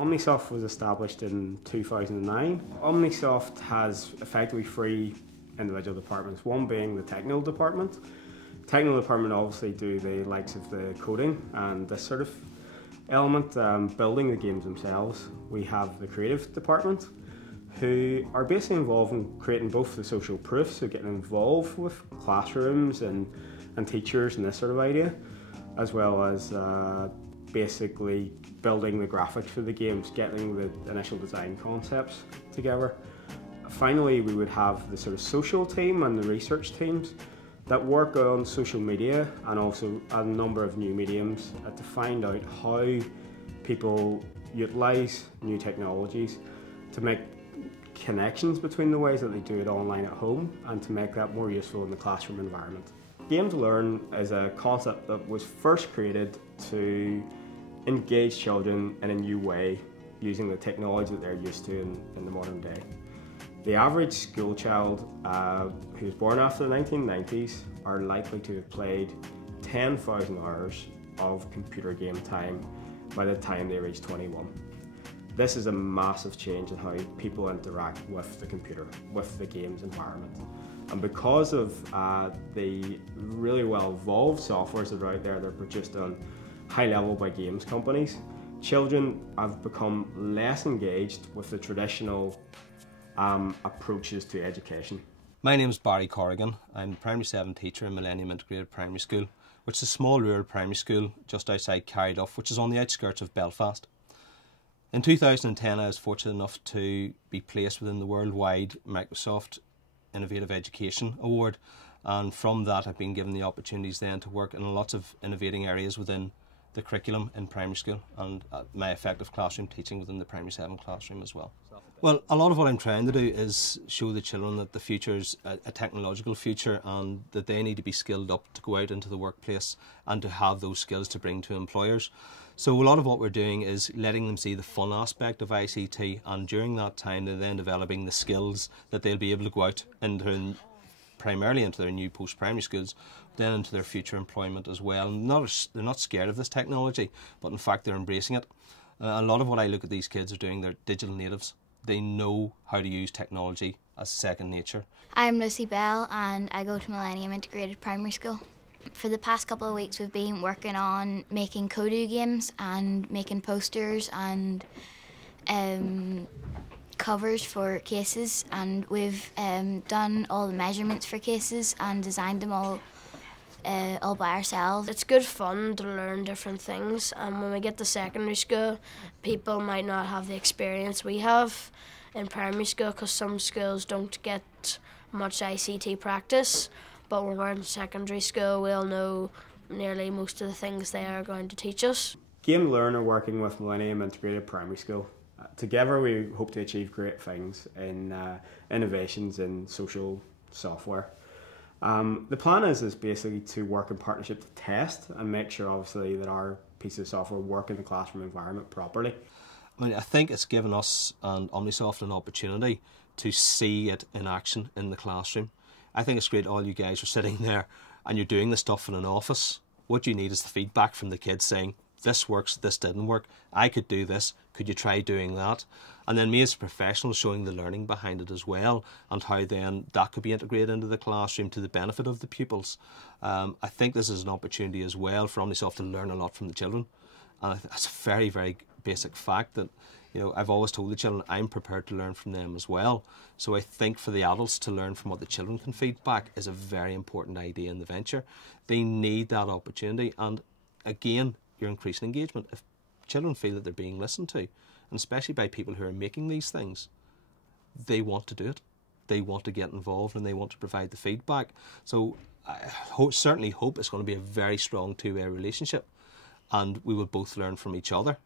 Omnisoft was established in 2009. Omnisoft has effectively three individual departments, one being the technical department. Technical department obviously do the likes of the coding and this sort of element, building the games themselves. We have the creative department, who are basically involved in creating both the social proof, so getting involved with classrooms and teachers and this sort of idea, as well as basically building the graphics for the games, getting the initial design concepts together. Finally, we would have the sort of social team and the research teams that work on social media and also a number of new mediums to find out how people utilise new technologies to make connections between the ways that they do it online at home and to make that more useful in the classroom environment. Game to Learn is a concept that was first created to engage children in a new way using the technology that they're used to in the modern day. The average school child who was born after the 1990s are likely to have played 10,000 hours of computer game time by the time they reach 21. This is a massive change in how people interact with the computer, with the games environment. And because of the really well evolved softwares that are out there that are produced on high level by games companies, children have become less engaged with the traditional approaches to education. My name is Barry Corrigan. I'm a Primary 7 teacher in Millennium Integrated Primary School, which is a small rural primary school just outside Carryduff, which is on the outskirts of Belfast. In 2010 I was fortunate enough to be placed within the worldwide Microsoft Innovative Education Award, and from that I've been given the opportunities then to work in lots of innovating areas within the curriculum in primary school and my effective classroom teaching within the Primary 7 classroom as well. Well, a lot of what I'm trying to do is show the children that the future is a technological future and that they need to be skilled up to go out into the workplace and to have those skills to bring to employers. So a lot of what we're doing is letting them see the fun aspect of ICT, and during that time they're then developing the skills that they'll be able to go out into primarily into their new post-primary schools, then into their future employment as well. They're not scared of this technology, but in fact they're embracing it. A lot of what I look at these kids are doing, they're digital natives. They know how to use technology as second nature. I'm Lucy Bell and I go to Millennium Integrated Primary School. For the past couple of weeks we've been working on making Kodu games and making posters and covers for cases, and we've done all the measurements for cases and designed them all by ourselves. It's good fun to learn different things, and when we get to secondary school people might not have the experience we have in primary school because some schools don't get much ICT practice, but when we're in secondary school we'll know nearly most of the things they are going to teach us. Game to Learn are working with Millennium Integrated Primary School. Together we hope to achieve great things in innovations in social software. The plan is basically to work in partnership to test and make sure obviously that our pieces of software work in the classroom environment properly. I mean, I think it's given us and Omnisoft an opportunity to see it in action in the classroom. I think it's great all you guys are sitting there and you're doing the stuff in an office. What you need is the feedback from the kids saying, this works, this didn't work, I could do this, could you try doing that? And then me as a professional showing the learning behind it as well, and how then that could be integrated into the classroom to the benefit of the pupils. I think this is an opportunity as well for Omnisoft to learn a lot from the children. And it's a very, very basic fact that, you know, I've always told the children I'm prepared to learn from them as well. So I think for the adults to learn from what the children can feed back is a very important idea in the venture. They need that opportunity, and again, you're increasing engagement. If children feel that they're being listened to, and especially by people who are making these things, they want to do it. They want to get involved and they want to provide the feedback. So I certainly hope it's going to be a very strong two-way relationship, and we will both learn from each other.